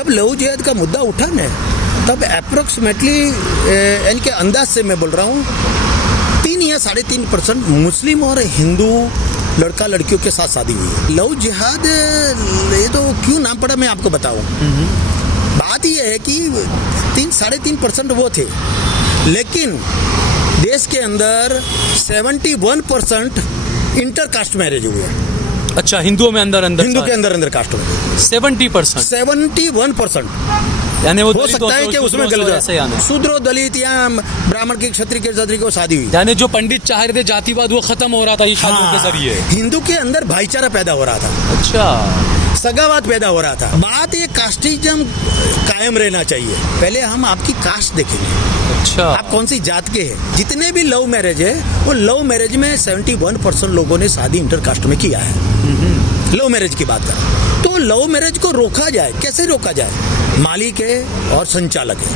जब लव जिहाद का मुद्दा उठा ना, तब अप्रोक्सीमेटली यानी कि अंदाज से मैं बोल रहा हूँ 3 या 3.5% मुस्लिम और हिंदू लड़का लड़कियों के साथ शादी हुई है। लव जिहाद ये तो क्यों नाम पड़ा मैं आपको बताऊँ। बात यह है कि 3-3.5% वो थे, लेकिन देश के अंदर 71% इंटरकास्ट मैरिज हुए हैं। अच्छा, हिंदुओं में अंदर हिंदू के अंदर कास्ट में 70%, 71%। यानी वो हो सकता है कि उसमें शूद्रो दलित या ब्राह्मण की क्षत्रिय को शादी हुई। यानी जो पंडित चाह रहे थे जातिवाद वो खत्म हो रहा था ये शादियों के जरिए। हिंदू के अंदर भाईचारा पैदा हो रहा था। अच्छा, सगावाद पैदा हो रहा था। बात ये कास्टिज्म कायम रहना चाहिए। पहले हम आपकी कास्ट देखेंगे। अच्छा, आप कौन सी जात के हैं। जितने भी लव मैरिज है वो लव मैरिज में 71% लोगों ने शादी इंटरकास्ट में किया है। लव मैरिज की बात करें तो लव मैरिज को रोका जाए, कैसे रोका जाए? मालिक है और संचालक है,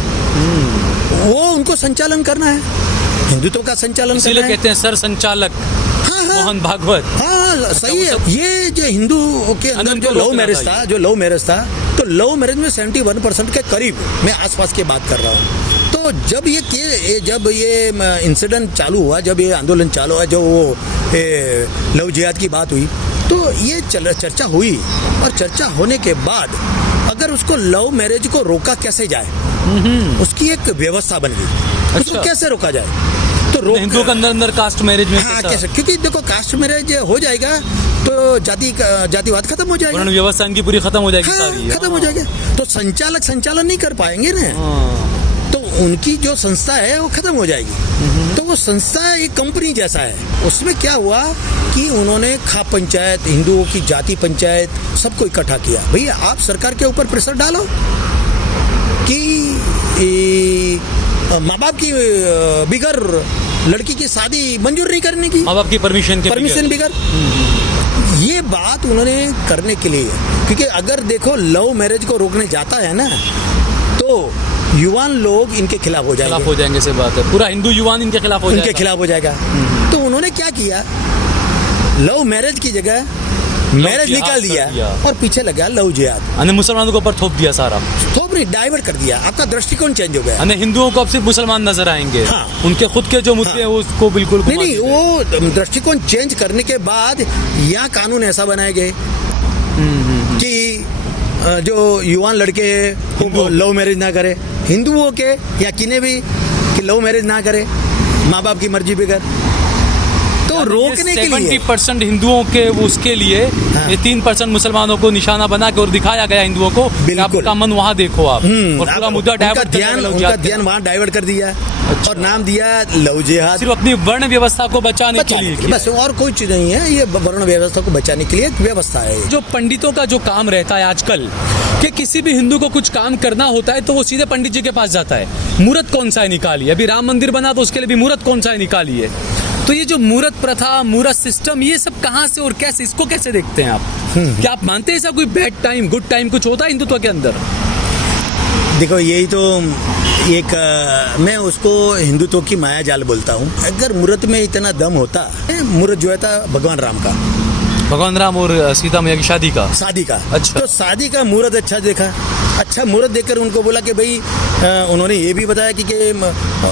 वो उनको संचालन करना है, हिंदुत्व का संचालन करना है। कहते हैं सर संचालक मोहन भागवत। हाँ, सही है। ये जो हिंदू के अंदर जो लव मैरिज था तो लव मैरिज में 71% के करीब, मैं आसपास की बात कर रहा हूँ। तो जब ये इंसिडेंट चालू हुआ, जब ये आंदोलन चालू हुआ, जो वो लव जिहाद की बात हुई, तो ये चर्चा हुई, और चर्चा होने के बाद अगर उसको लव मैरिज को रोका कैसे जाए, उसकी एक व्यवस्था बन गई। उसको कैसे रोका जाए? तो हिंदू के अंदर कास्ट मैरिज में कैसे? क्योंकि देखो कास्ट मैरिज हो जाएगा तो जातिवाद खत्म हो जाएगा, वर्ण व्यवस्था इनकी पूरी खत्म हो जाएगी। खत्म हो जाएगा तो संचालन नहीं कर पाएंगे ना, तो उनकी जो संस्था है वो खत्म हो जाएगी। तो वो संस्था एक कंपनी जैसा है। उसमें क्या हुआ कि उन्होंने खाप पंचायत, हिंदुओं की जाति पंचायत, सबको इकट्ठा किया। भैया आप सरकार के ऊपर प्रेशर डालो कि माँ बाप की बिगर लड़की की शादी मंजूर नहीं करने की, माँ बाप की परमिशन बिगर। ये बात उन्होंने करने के लिए, क्योंकि अगर देखो लव मैरिज को रोकने जाता है ना तो युवान लोग इनके खिलाफ हो जाएंगे। से बात है, पूरा हिंदू युवान इनके खिलाफ हो जाएगा। तो उन्होंने क्या किया, लव मैरिज की जगह मैरिज निकाल दिया और पीछे लगा लव जिहाद। मुसलमानों के ऊपर थोप दिया, सारा थोप नहीं, डाइवर्ट कर दिया। आपका दृष्टिकोण चेंज हो गया। हिंदुओं को अब सिर्फ मुसलमान नजर आएंगे। हाँ। उनके खुद के जो मुद्दे हैं उसको बिल्कुल नहीं, वो दृष्टिकोण चेंज करने के बाद यहाँ कानून ऐसा बनाए गए कि जो युवान लड़के वो लव मैरिज ना करे, हिंदुओं के या किन्हीं भी कि लव मैरिज ना करे माँ बाप की मर्जी बगैर। तो रोकने के लिए 70% हिंदुओं के उसके लिए, हाँ। ये 3% मुसलमानों को निशाना बना के और दिखाया गया हिंदुओं को, आपका मन वहाँ देखो आप, और पूरा मुद्दा उनका ध्यान वहाँ डाइवर्ट कर दिया। अच्छा। और नाम दिया लव जिहाद, सिर्फ अपनी वर्ण व्यवस्था को बचाने के लिए, बस, और कोई चीज नहीं है। ये वर्ण व्यवस्था को बचाने के लिए एक व्यवस्था है। जो पंडितों का जो काम रहता है आजकल कि किसी भी हिंदू को कुछ काम करना होता है तो वो सीधे पंडित जी के पास जाता है, मुहूर्त कौन सा है निकालिए। अभी राम मंदिर बना तो उसके लिए भी मुहूर्त कौन सा है निकालिए। तो ये जो मुहूर्त प्रथा, मुहूर्त सिस्टम, ये सब कहाँ से और कैसे, इसको कैसे देखते हैं आप? क्या आप मानते हैं ऐसा कोई बैड टाइम, गुड टाइम कुछ होता है हिंदुत्व के अंदर? देखो यही तो एक मैं उसको हिंदुत्व की माया जाल बोलता हूँ। अगर मुहूर्त में इतना दम होता, मुहूर्त जो था भगवान राम का, भगवान राम और सीता मैया की शादी का। अच्छा। तो शादी का मुहूर्त अच्छा देखा, अच्छा मुहूर्त देखकर उनको बोला कि भाई, उन्होंने ये भी बताया कि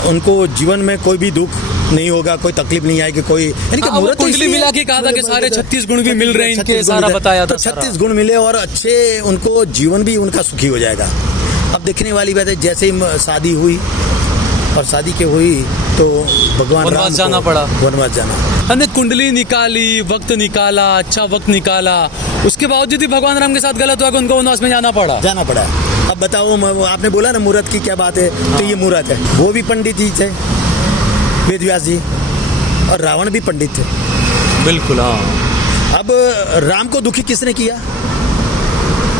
उनको जीवन में कोई भी दुख नहीं होगा, कोई तकलीफ नहीं आएगी, कोई यानी कि मुहूर्त कुंडली मिला के कहा था कि सारे 36 गुण भी मिल रहे हैं इनके, सारा बताया था। 36 गुण मिले और अच्छे उनको जीवन भी उनका सुखी हो जाएगा। अब देखने वाली बात है, जैसे ही शादी हुई और शादी के हुई तो भगवान राम को जाना पड़ा, वनवास जाना। हमने कुंडली निकाली, वक्त निकाला, अच्छा वक्त निकाला, उसके बावजूद भी भगवान राम के साथ गलत हुआ कि उनको वनवास में जाना पड़ा। अब बताओ, आपने बोला ना मुहूर्त की क्या बात है। हाँ। तो ये मुहूर्त है, वो भी पंडित जी थे, वेद व्यास जी, और रावण भी पंडित थे। बिल्कुल, हाँ। अब राम को दुखी किसने किया?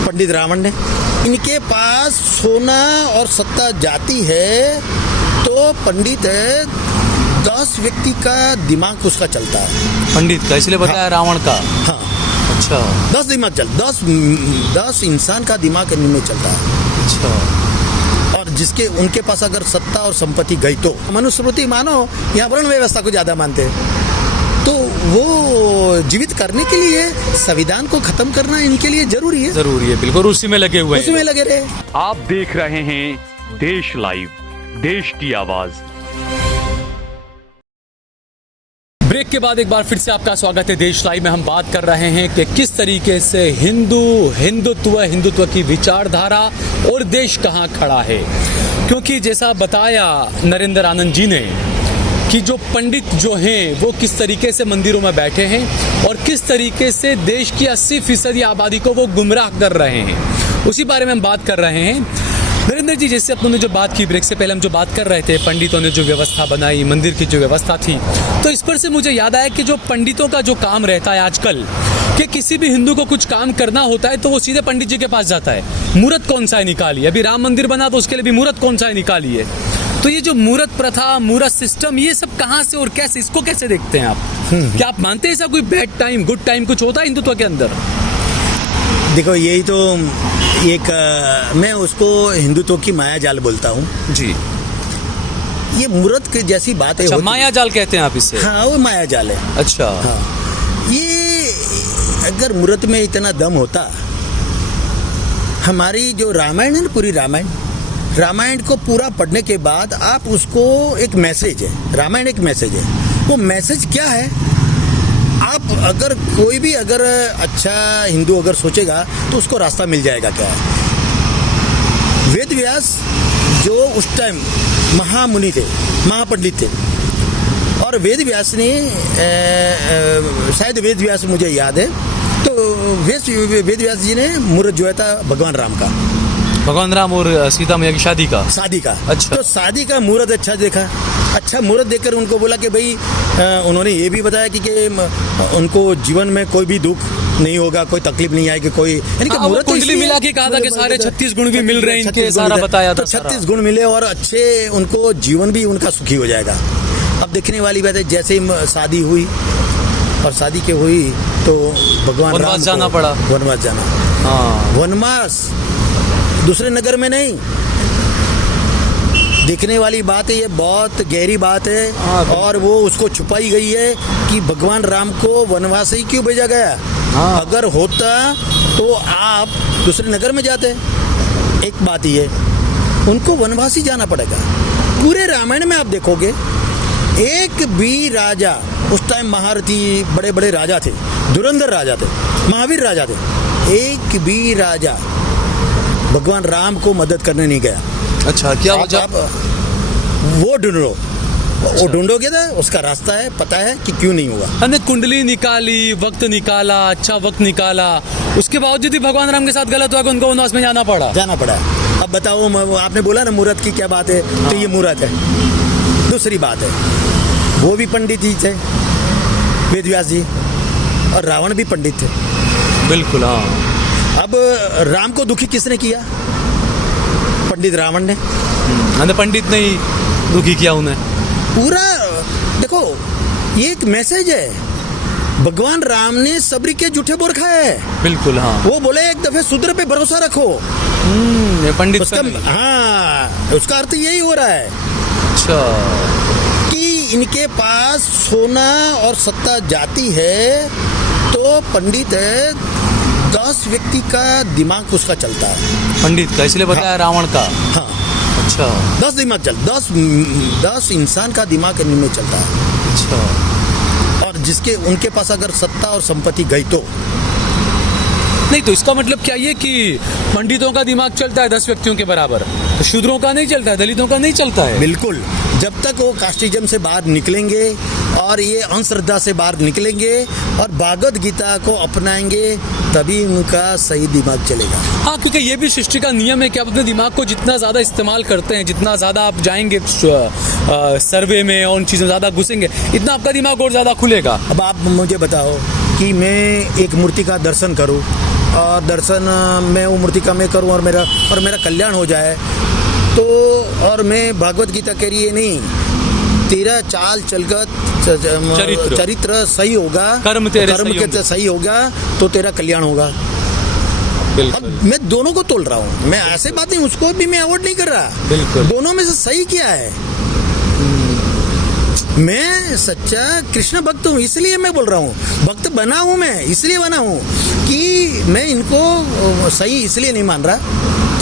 पंडित रावण ने। इनके पास सोना और सत्ता जाती है तो पंडित है, 10 व्यक्ति का दिमाग उसका चलता है, पंडित का, इसलिए बताया। हाँ। रावण का। हाँ। अच्छा। 10 दिमाग 10 इंसान का दिमाग इनमें चलता है। अच्छा। और जिसके उनके पास अगर सत्ता और संपत्ति गई तो मनुस्मृति मानो, यहाँ वर्ण व्यवस्था को ज्यादा मानते हैं। तो वो जीवित करने के लिए संविधान को खत्म करना इनके लिए जरूरी है। जरूरी है, बिल्कुल उसी में लगे हुए हैं। उसमें लगे रहे। आप देख रहे हैं देश लाइव, देश की आवाज। ब्रेक के बाद एक बार फिर से आपका स्वागत है देश लाइव में। हम बात कर रहे हैं कि किस तरीके से हिंदुत्व की विचारधारा और देश कहां खड़ा है। क्योंकि जैसा बताया नरेंद्र आनंद जी ने कि जो पंडित जो हैं वो किस तरीके से मंदिरों में बैठे हैं और किस तरीके से देश की 80% आबादी को वो गुमराह कर रहे हैं, उसी बारे में हम बात कर रहे हैं। नरेंद्र जी, जैसे अपनों ने जो बात की ब्रेक से पहले, हम जो बात कर रहे थे पंडितों ने जो व्यवस्था बनाई, मंदिर की जो व्यवस्था थी, तो इस पर से मुझे याद आया कि जो पंडितों का जो काम रहता है आजकल कि किसी भी हिंदू को कुछ काम करना होता है तो वो सीधे पंडित जी के पास जाता है। मुहूर्त कौन सा है निकालिए, अभी राम मंदिर बना तो उसके लिए भी मुहूर्त कौन सा है निकालिए। तो ये जो मुहूर्त प्रथा, मुहूर्त सिस्टम, ये सब कहाँ से और कैसे, इसको कैसे देखते हैं आप? क्या आप मानते हैं ऐसा कोई बैड टाइम, गुड टाइम कुछ होता है हिंदुत्व के अंदर? देखो, यही तो एक मैं उसको हिंदुत्व की माया जाल बोलता हूँ जी। ये मुहूर्त की जैसी बात है। अच्छा, माया जाल कहते हैं आप इसे? हाँ, वो माया जाल है। अच्छा। हाँ, ये अगर मुहूर्त में इतना दम होता, हमारी जो रामायण है ना, पूरी रामायण को पूरा पढ़ने के बाद आप उसको, एक मैसेज है, रामायण एक मैसेज है। वो मैसेज क्या है? आप अगर कोई भी अगर अच्छा हिंदू अगर सोचेगा तो उसको रास्ता मिल जाएगा। क्या है? वेद व्यास जो उस टाइम महामुनि थे, महापंडित थे, और वेद व्यास ने शायद वेद व्यास मुझे याद है, तो वेद व्यास जी ने मुहूर्त जो था भगवान राम का, भगवान राम और सीता मैया की शादी का। अच्छा। तो शादी का मुहूर्त अच्छा देखा। अच्छा मुहूर्त देखकर उनको बोला कि भाई, उन्होंने ये भी बताया कि उनको जीवन में कोई भी दुख नहीं होगा, कोई तकलीफ नहीं आएगी, कोई यानी कि मुहूर्त कुंडली मिला के कहा था कि सारे 36 गुण भी मिल रहे हैं इनके, सारा बताया था। 36 गुण मिले और अच्छे उनको जीवन भी उनका सुखी हो जाएगा। अब देखने वाली बात है, जैसे ही शादी हुई और शादी के हुई तो भगवान राम को जाना पड़ा, वनवास जाना। हाँ, वनवास दूसरे नगर में नहीं। देखने वाली बात है, ये बहुत गहरी बात है। और वो उसको छुपाई गई है कि भगवान राम को वनवास ही क्यों भेजा गया। अगर होता तो आप दूसरे नगर में जाते। एक बात ये, उनको वनवास ही जाना पड़ेगा। पूरे रामायण में आप देखोगे, एक भी राजा, उस टाइम महारथी बड़े बड़े राजा थे, धुरंधर राजा थे, महावीर राजा थे, एक भी राजा भगवान राम को मदद करने नहीं गया। अच्छा, क्या वजह? वो ढूंढो, वो ढूंढोगे ना, उसका रास्ता है, पता है कि क्यों नहीं हुआ। हमने कुंडली निकाली, वक्त निकाला, अच्छा वक्त निकाला, उसके बावजूद भी भगवान राम के साथ गलत हुआ कि उनको वनवास में जाना पड़ा। अब बताओ, आपने बोला ना मुहूर्त की क्या बात है। तो ये मुहूर्त है। दूसरी बात है, वो भी पंडित जी थे, वेद व्यास जी, और रावण भी पंडित थे। बिल्कुल। हाँ। अब राम को दुखी किसने किया? पंडित रावण ने। पंडित ने ही दुखी किया उन्हें। पूरा देखो, ये एक मैसेज है। भगवान राम ने सबरी के जूठे बोर खाए है। बिल्कुल। हाँ, वो बोले एक दफे शूद्र पे भरोसा रखो। पंडित उसका, हाँ, उसका अर्थ यही हो रहा है। अच्छा, कि इनके पास सोना और सत्ता जाती है तो पंडित है, 10 व्यक्ति का दिमाग उसका चलता है। पंडित का, इसलिए बताया। हाँ, रावण का। हाँ। अच्छा, 10 दिमाग 10 इंसान का दिमाग इनमें चलता है। अच्छा। और जिसके उनके पास अगर सत्ता और संपत्ति गई तो नहीं, तो इसका मतलब क्या ये कि पंडितों का दिमाग चलता है 10 व्यक्तियों के बराबर, तो शूद्रों का नहीं चलता है, दलितों का नहीं चलता है? बिल्कुल। जब तक वो कास्टिज्म से बाहर निकलेंगे और ये अंधश्रद्धा से बाहर निकलेंगे और भागवत गीता को अपनाएंगे, तभी उनका सही दिमाग चलेगा। हाँ, क्योंकि ये भी सृष्टि का नियम है कि आप अपने दिमाग को जितना ज़्यादा इस्तेमाल करते हैं, जितना ज़्यादा आप जाएंगे सर्वे में और उन चीज़ों में ज़्यादा घुसेंगे, इतना आपका दिमाग और ज़्यादा खुलेगा। अब आप मुझे बताओ कि मैं एक मूर्ति का दर्शन करूं और दर्शन मैं वो मूर्ति का मैं करूं और मेरा कल्याण हो जाए, तो और मैं भागवत गीता कह रही है नहीं, तेरा चाल चलगत चरित्र सही होगा, कर्म के सही होगा तो तेरा कल्याण होगा। अब मैं दोनों को तोल रहा हूँ, मैं ऐसे बात नहीं, उसको भी मैं अवॉइड नहीं कर रहा। दोनों में से सही क्या है? मैं सच्चा कृष्ण भक्त हूँ, इसलिए मैं बोल रहा हूँ। भक्त बना हूँ मैं, इसलिए बना हूँ कि मैं इनको सही इसलिए नहीं मान रहा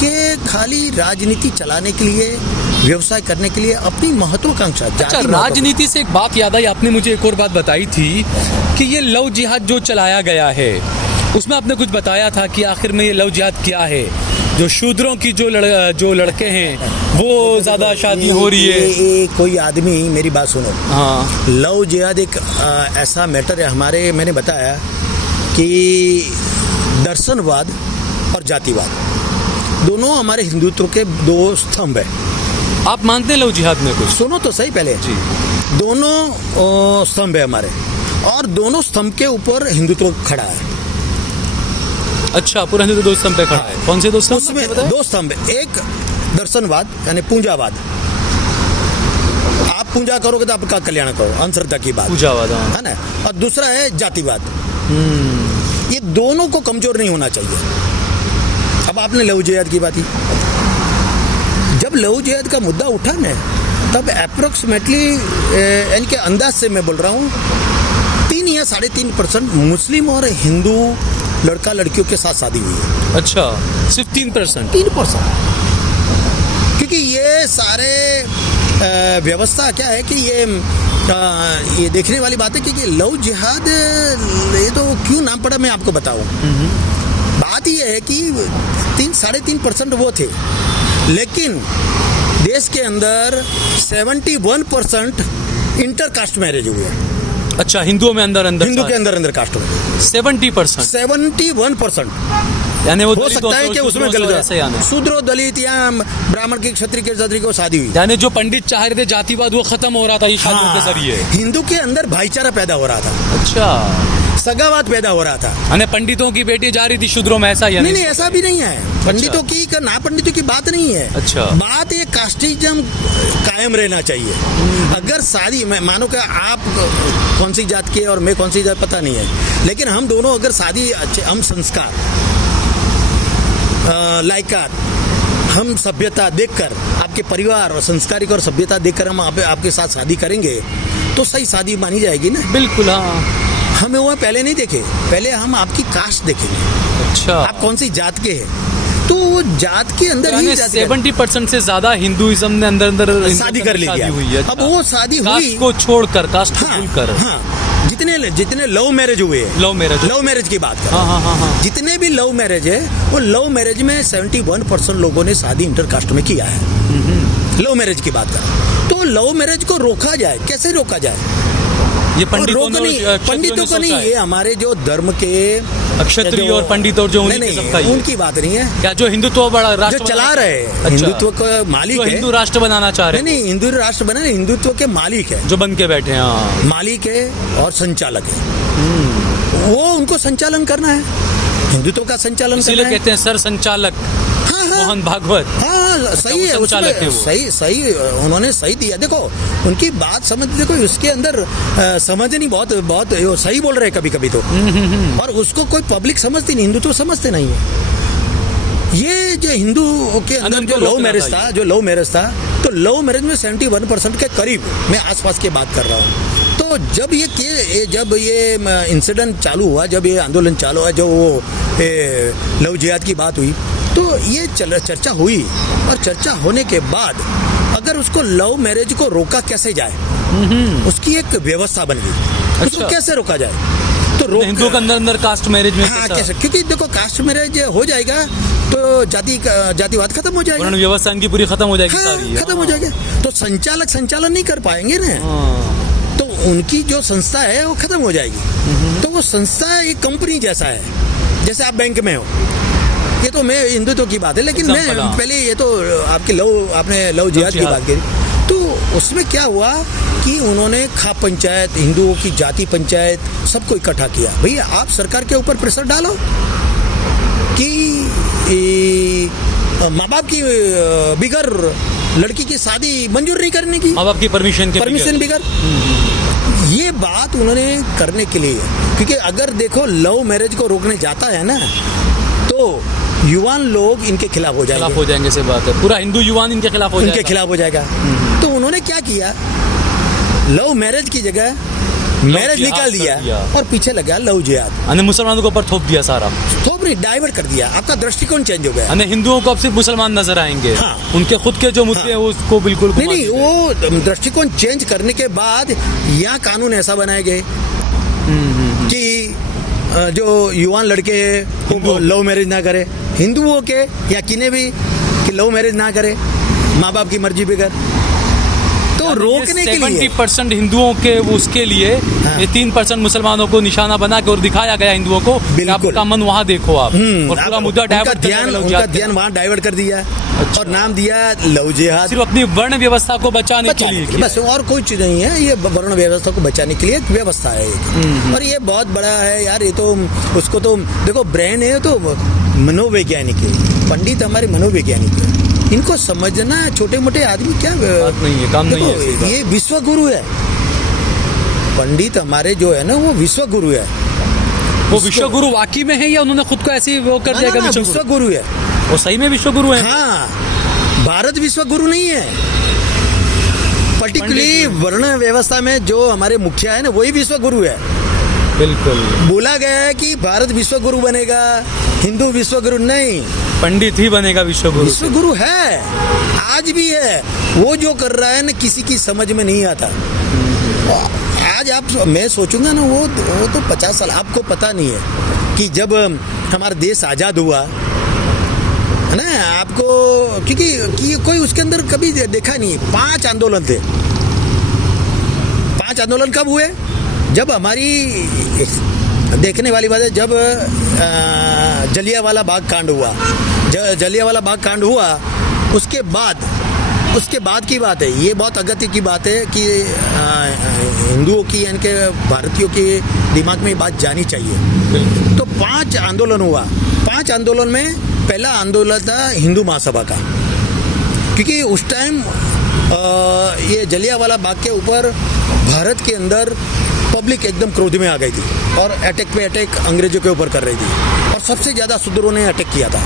कि खाली राजनीति चलाने के लिए, व्यवसाय करने के लिए अपनी महत्वाकांक्षा। अच्छा, जाति महत्व- राजनीति से एक बात याद आई, आपने मुझे एक और बात बताई थी कि ये लव जिहाद जो चलाया गया है, उसमें आपने कुछ बताया था कि आखिर में ये लव जिहाद क्या है। जो शूद्रों की जो लड़के हैं वो ज्यादा शादी हो रही है। ये कोई आदमी, मेरी बात सुनो, हाँ, लव जिहाद एक ऐसा मैटर है हमारे, मैंने बताया कि दर्शनवाद और जातिवाद दोनों हमारे हिंदुत्व के दो स्तंभ है। आप मानते हैं लव जिहाद में कुछ? सुनो तो सही पहले जी। दोनों स्तंभ है हमारे, और दोनों स्तंभ के ऊपर हिंदुत्व खड़ा है। अच्छा, पूरा हिंदू दो स्तंभ पे खड़ा है। कौन से दो स्तंभ? उसमें बताएं। दो स्तंभ है, एक दर्शनवाद यानी पूंजावाद, आप पूजा करोगे तो आपका कल्याण करो, अंधश्रद्धा की बात पूजावाद, हाँ। है ना। और दूसरा है जातिवाद। ये दोनों को कमजोर नहीं होना चाहिए। अब आपने लव जिहाद की बात की, जब लव जिहाद का मुद्दा उठा ना, तब अप्रोक्सीमेटली इनके अंदाज से मैं बोल रहा हूँ 3 या 3.5% मुस्लिम और हिंदू लड़का लड़कियों के साथ शादी हुई है। अच्छा, सिर्फ 3%? 3%। क्योंकि ये सारे व्यवस्था क्या है कि ये देखने वाली बात है कि लव जिहाद, ये तो क्यों नाम पड़ा मैं आपको बताऊं। बात ये है कि 3-3.5% वो थे, लेकिन देश के अंदर 71% इंटरकास्ट मैरिज हुए हैं। अच्छा, हिंदुओं में अंदर हिंदू के अंदर कास्ट में 70%? 71%। यानी वो हो सकता है कि उसमें गलत शूद्रो दलित या ब्राह्मण की क्षत्रिय को शादी हुई। यानी जो पंडित चाह रहे थे जातिवाद वो खत्म हो रहा था ये शादियों के जरिए। हिंदू के अंदर भाईचारा पैदा हो रहा था, अच्छा, सगावाद पैदा हो रहा था। यानी पंडितों की बेटी जा रही थी शूद्रों में, ऐसा ही? नहीं, ऐसा भी नहीं है। पंडितों की का ना पंडितों की बात नहीं है। अच्छा, बात ये कास्टिज्म कायम रहना चाहिए। अगर शादी में मानो कि आप कौन सी जात के और मैं कौन सी जात पता नहीं है, लेकिन हम दोनों अगर शादी अच्छे, हम संस्कार, लायकात, हम सभ्यता देखकर, आपके परिवार और संस्कारिक और सभ्यता देखकर हम आपके साथ शादी करेंगे तो सही शादी मानी जाएगी ना। बिल्कुल, हाँ। हमें वो पहले नहीं देखे, पहले हम आपकी कास्ट देखेंगे। अच्छा, आप कौन सी जात के हैं, तो वो जात के अंदर ही 70% से ज्यादा हिंदुइज्म ने अंदर शादी कर ली हुई है। अब वो शादी हुई कास्ट को छोड़कर, कास्ट को हाँ, भूलकर। हाँ, जितने लव मैरिज हुए, लव मैरिज की बात कर, हाँ। जितने भी लव मैरिज है, वो लव मैरिज में 71% लोगों ने शादी इंटरकास्ट में किया है। लव मैरिज की बात कर, तो लव मैरिज को रोका जाए, कैसे रोका जाए? ये पंडितों को नहीं, ये हमारे जो धर्म के क्षत्रिय और पंडित और जो नहीं, उनकी बात नहीं है। क्या जो हिंदुत्व बड़ा राष्ट्र जो चला रहे हैं, अच्छा, हिंदुत्व का मालिक है, हिंदू राष्ट्र बनाना चाह रहे हैं। नहीं, हिंदू राष्ट्र बना, हिंदुत्व के मालिक है, जो बन के बैठे हैं, हाँ। मालिक है और संचालक है। वो उनको संचालन करना है, हिंदुत्व का संचालन करना इसीलिए है। कहते हैं सर संचालक। हाँ, मोहन भागवत। हाँ, सही है, उसमें सही उन्होंने सही दिया। देखो उनकी बात समझ, देखो उसके अंदर समझनी बहुत सही बोल रहे हैं कभी कभी तो, और उसको कोई पब्लिक समझती नहीं, हिंदू तो समझते नहीं है। ये जो हिंदू के अंदर जो लव मैरिज था, तो लव मैरिज में 71% के करीब, मैं आसपास की बात कर रहा हूँ। तो जब ये इंसिडेंट चालू हुआ, जब ये आंदोलन चालू हुआ, जो वो लव जिहाद की बात हुई, तो ये चर्चा हुई, और चर्चा होने के बाद अगर उसको लव मैरिज को रोका कैसे जाए, उसकी एक व्यवस्था बन गई। उसको कैसे रोका जाए, तो हिंदू के अंदर कास्ट मैरिज में, हाँ, कैसे? क्योंकि देखो कास्ट मैरिज हो जाएगा तो जातिवाद खत्म हो जाएगा, व्यवस्था इनकी पूरी खत्म हो जाएगी। हाँ, सारी खत्म हो जाएगा, तो संचालन नहीं कर पाएंगे ना, तो उनकी जो संस्था है वो खत्म हो जाएगी। तो वो संस्था एक कंपनी जैसा है, जैसे आप बैंक में हो। ये तो मैं हिंदुत्व की बात है, लेकिन मैं पहले ये तो आपने लव जिहाद की बात करी, तो उसमें क्या हुआ कि उन्होंने खाप पंचायत, हिंदुओं की जाति पंचायत, सबको इकट्ठा किया। भैया आप सरकार के ऊपर प्रेशर डालो कि माँ बाप की बिगर लड़की की शादी मंजूर नहीं करने की, माँ बाप की परमिशन बिगर। ये बात उन्होंने करने के लिए, क्योंकि अगर देखो लव मैरिज को रोकने जाता है ना, तो युवान लोग इनके खिलाफ हो जाएंगे। से बात है, पूरा हिंदू युवान इनके खिलाफ हो जाएगा। तो उन्होंने क्या किया, लव मैरिज की जगह मैरिज जिहाद निकाल कर दिया दिया। और पीछे लग गया लव जिहाद। यानी मुसलमानों के ऊपर थोप दिया सारा। थोप नहीं, डाइवर्ट कर दिया, आपका दृष्टिकोण चेंज हो गया। यानी हिंदुओं को अब सिर्फ मुसलमान नजर आएंगे। हाँ। उनके खुद के जो मुद्दे हैं उसको बिल्कुल नहीं नहीं, वो दृष्टिकोण चेंज करने के बाद यहाँ कानून ऐसा बनाए गए कि जो युवान लड़के हैं वो लव मैरिज ना करे, हिंदुओं के या किन्हें भी कि लव मैरिज ना करे, माँ बाप की मर्जी बगैर। तो रोकने के लिए 70% हिंदुओं के उसके लिए ये 3% मुसलमानों को निशाना बना के और दिखाया गया हिंदुओं को कि आपका मन वहाँ देखो आप, और पूरा मुद्दा डाइवर्ट उनका ध्यान वहाँ डाइवर्ट कर दिया और नाम दिया लव जिहाद। सिर्फ अपनी वर्ण व्यवस्था को बचाने के लिए बस, और कोई चीज नहीं है, ये वर्ण व्यवस्था को बचाने के लिए एक व्यवस्था है एक। और ये बहुत बड़ा है यार, ये तो उसको तो देखो, ब्रेन है तो मनोवैज्ञानिक है, पंडित हमारे मनोवैज्ञानिक है, इनको समझना छोटे मोटे आदमी क्या बात नहीं है, काम नहीं है। ये विश्व गुरु है, पंडित हमारे जो है ना वो विश्व गुरु है। वो विश्व गुरु वाकई में है या उन्होंने खुद को ऐसे वो कर दिया? विश्व गुरु है, वो सही में विश्व गुरु है? हाँ, भारत विश्व गुरु नहीं है, पर्टिकुलरली वर्ण व्यवस्था में जो हमारे मुखिया है ना वही विश्व गुरु है। बिल्कुल बोला गया है कि भारत विश्व गुरु बनेगा, हिंदू विश्व गुरु नहीं, पंडित ही बनेगा विश्व गुरु। विश्व गुरु है, आज भी है। वो जो कर रहा है ना किसी की समझ में नहीं आता। आज आप मैं सोचूंगा ना वो तो 50 साल, आपको पता नहीं है कि जब हमारा देश आज़ाद हुआ है ना, आपको क्योंकि कोई उसके अंदर कभी देखा नहीं, 5 आंदोलन थे। 5 आंदोलन कब हुए? जब हमारी देखने वाली बात है, जब जलियांवाला बाग कांड हुआ, जलियांवाला बाग कांड हुआ उसके बाद की बात है। ये बहुत अगत्य की बात है कि हिंदुओं की यानी कि भारतीयों के दिमाग में ये बात जानी चाहिए। तो 5 आंदोलन हुआ। 5 आंदोलन में पहला आंदोलन था हिंदू महासभा का, क्योंकि उस टाइम ये जलियांवाला बाग के ऊपर भारत के अंदर पब्लिक एकदम क्रोध में आ गई थी और अटैक पे अटैक अंग्रेजों के ऊपर कर रही थी, और सबसे ज़्यादा शूद्रों ने अटैक किया था,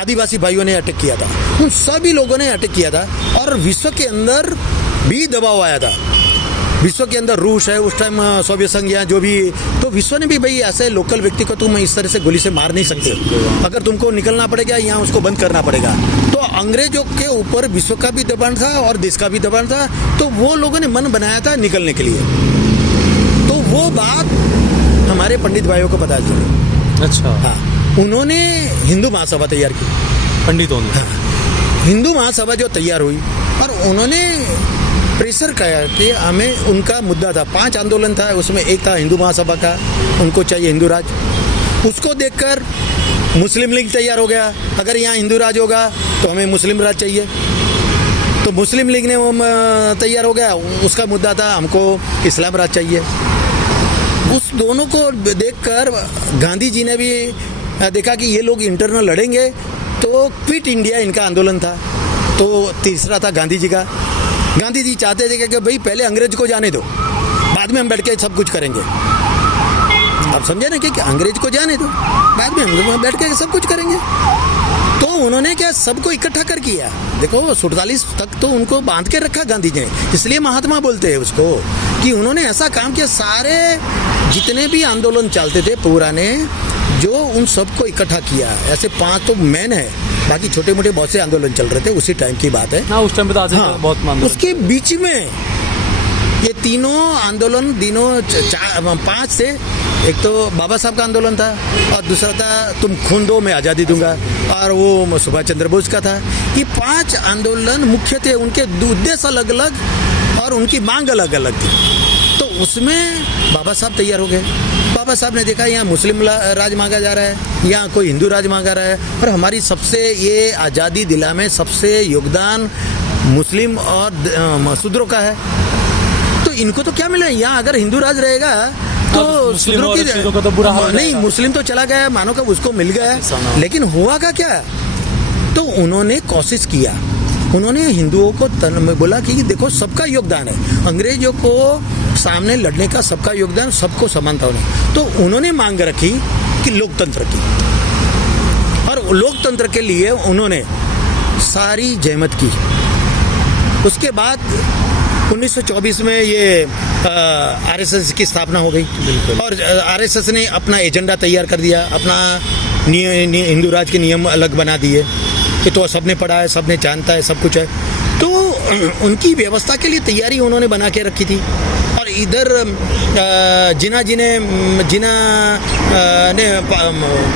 आदिवासी भाइयों ने अटैक किया था, उन सभी लोगों ने अटैक किया था। और विश्व के अंदर भी दबाव आया था, विश्व के अंदर रूस है उस टाइम, सोवियत संघ या जो भी, तो विश्व ने भी भाई ऐसे लोकल व्यक्ति को तुम इस तरह से गोली से मार नहीं सकते, अगर तुमको निकलना पड़ेगा यहाँ उसको बंद करना पड़ेगा। तो अंग्रेजों के ऊपर विश्व का भी दबाव था और देश का भी दबाव था, तो वो लोगों ने मन बनाया था निकलने के लिए। तो वो बात हमारे पंडित भाइयों को पता चली। अच्छा, हाँ, उन्होंने हिंदू महासभा तैयार की, पंडितों ने। हाँ, हिंदू महासभा जो तैयार हुई और उन्होंने प्रेशर किया कि हमें, उनका मुद्दा था 5 आंदोलन था, उसमें एक था हिंदू महासभा का, उनको चाहिए हिंदू राज। उसको देखकर मुस्लिम लीग तैयार हो गया, अगर यहाँ हिंदू राज होगा तो हमें मुस्लिम राज चाहिए। तो मुस्लिम लीग ने तैयार हो गया, उसका मुद्दा था हमको इस्लाम राज चाहिए। उस दोनों को देखकर गांधी जी ने भी देखा कि ये लोग इंटरनल लड़ेंगे, तो क्विट इंडिया इनका आंदोलन था। तो तीसरा था गांधी जी का। गांधी जी चाहते थे कि भाई पहले अंग्रेज को जाने दो, बाद में हम बैठ के सब कुछ करेंगे। आप समझे ना कि अंग्रेज को जाने दो, बाद में हम बैठ के सब कुछ करेंगे। तो उन्होंने क्या सबको इकट्ठा कर किया। देखो 47 तक तो उनको बांध के रखा गांधी जी ने, इसलिए महात्मा बोलते हैं उसको, कि उन्होंने ऐसा काम किया, सारे जितने भी आंदोलन चलते थे पुराने, जो उन सबको इकट्ठा किया। ऐसे 5 तो मेन है, बाकी छोटे मोटे बहुत से आंदोलन चल रहे थे, उसी टाइम की बात है। हाँ, उस टाइम पे तो हाँ, बहुत मामला। उसके बीच में ये तीनों आंदोलन, दिनों 5 से, एक तो बाबा साहब का आंदोलन था और दूसरा था तुम खून दो मैं आज़ादी दूंगा, और वो सुभाष चंद्र बोस का था। ये 5 आंदोलन मुख्य थे, उनके उद्देश्य अलग अलग और उनकी मांग अलग अलग थी। तो उसमें बाबा साहब तैयार हो गए। बाबा साहब ने देखा यहाँ मुस्लिम राज मांगा जा रहा है, यहाँ कोई हिंदू राज मांगा रहा है, और हमारी सबसे ये आज़ादी दिला में सबसे योगदान मुस्लिम और शूद्रों का है। तो इनको तो क्या मिला, यहाँ अगर हिंदू राज रहेगा तो शूद्रों की तो बुरा हाल नहीं, मुस्लिम तो चला गया, मानो का उसको मिल गया, लेकिन हुआ का क्या। तो उन्होंने कोशिश किया, उन्होंने हिंदुओं को बोला कि देखो सबका योगदान है, अंग्रेजों को सामने लड़ने का सबका योगदान, सबको समानता होना। तो उन्होंने मांग रखी कि लोकतंत्र की, और लोकतंत्र के लिए उन्होंने सारी जहमत की। उसके बाद 1924 में ये आरएसएस की स्थापना हो गई और आरएसएस ने अपना एजेंडा तैयार कर दिया, अपना हिंदू राज के नियम अलग बना दिए। ये तो सबने पढ़ा है, सबने जानता है, सब कुछ है। तो उनकी व्यवस्था के लिए तैयारी उन्होंने बना के रखी थी। और इधर जिना ने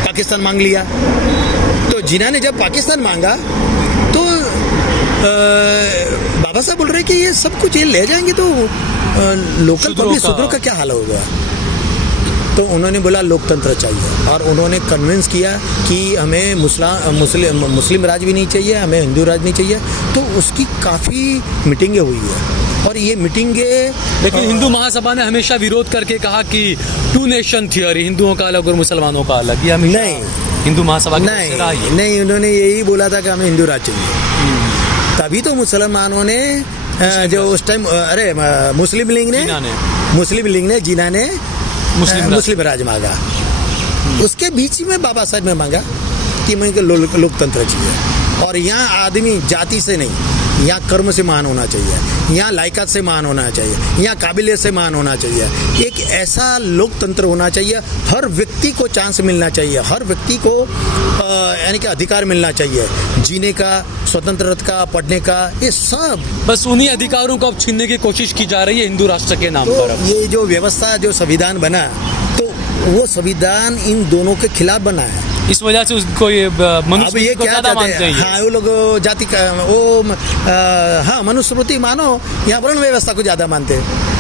पाकिस्तान मांग लिया। तो जिना ने जब पाकिस्तान मांगा तो बाबा साहब बोल रहे कि ये सब कुछ ये ले जाएंगे तो लोकल पब्लिक शूद्रों का क्या हाल होगा। तो उन्होंने बोला लोकतंत्र चाहिए और उन्होंने कन्विंस किया कि हमें मुस्लिम राज भी नहीं चाहिए, हमें हिंदू राज नहीं चाहिए। तो उसकी काफ़ी मीटिंगें हुई है और ये मीटिंगें, लेकिन हिंदू महासभा ने हमेशा विरोध करके कहा कि 2 नेशन थियरी, हिंदुओं का अलग और मुसलमानों का अलग। ये नहीं, हिंदू महासभा की नहीं, उन्होंने यही बोला था कि हमें हिंदू राज चाहिए। तभी तो मुसलमानों ने जो उस टाइम मुस्लिम लीग ने जिना ने मुस्लिम राज मांगा। उसके बीच में बाबा साहब ने मांगा कि मुझे लोकतंत्र चाहिए और यहाँ आदमी जाति से नहीं, यहाँ कर्म से मान होना चाहिए, यहाँ लायकात से मान होना चाहिए, यहाँ काबिलियत से मान होना चाहिए। एक ऐसा लोकतंत्र होना चाहिए, हर व्यक्ति को चांस मिलना चाहिए, हर व्यक्ति को यानी कि अधिकार मिलना चाहिए, जीने का, स्वतंत्रता का, पढ़ने का, ये सब। बस उन्हीं अधिकारों को अब छीनने की कोशिश की जा रही है हिंदू राष्ट्र के नाम पर। ये जो व्यवस्था, जो संविधान बना, तो वो संविधान इन दोनों के खिलाफ बना है। इस वजह से उसको मनुस्मृति को ज़्यादा मानते हैं। हाँ, वो लोग जाति का हाँ मनुस्मृति मानो, यहाँ वर्ण व्यवस्था को ज़्यादा मानते हैं।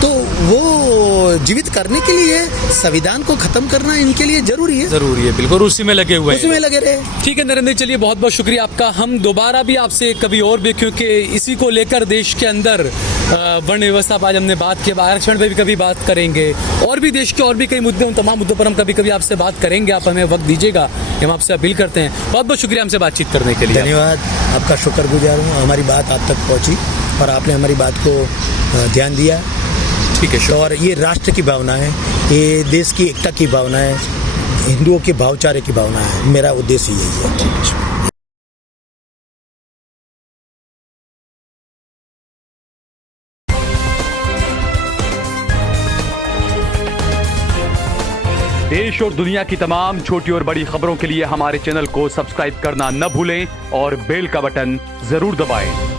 तो वो जीवित करने के लिए संविधान को खत्म करना इनके लिए जरूरी है, बिल्कुल उसी में लगे हुए, उसी में लगे रहे। ठीक है नरेंद्र, चलिए बहुत बहुत शुक्रिया आपका। हम दोबारा भी आपसे कभी और भी, क्योंकि इसी को लेकर देश के अंदर वर्ण व्यवस्था पर आज हमने बात की, आरक्षण पे भी कभी बात करेंगे और भी देश के और भी कई मुद्दे, उन तमाम मुद्दों पर हम कभी कभी आपसे बात करेंगे। आप हमें वक्त दीजिएगा, हम आपसे अपील करते हैं। बहुत बहुत शुक्रिया हमसे बातचीत करने के लिए। धन्यवाद, आपका शुक्रगुजार हूँ। हमारी बात आप तक पहुँची और आपने हमारी बात को ध्यान दिया। ठीक है, और ये राष्ट्र की भावना है, ये देश की एकता की भावना है, हिंदुओं के भाईचारे की भावना है। मेरा उद्देश्य यही है। देश और दुनिया की तमाम छोटी और बड़ी खबरों के लिए हमारे चैनल को सब्सक्राइब करना न भूलें और बेल का बटन जरूर दबाएं।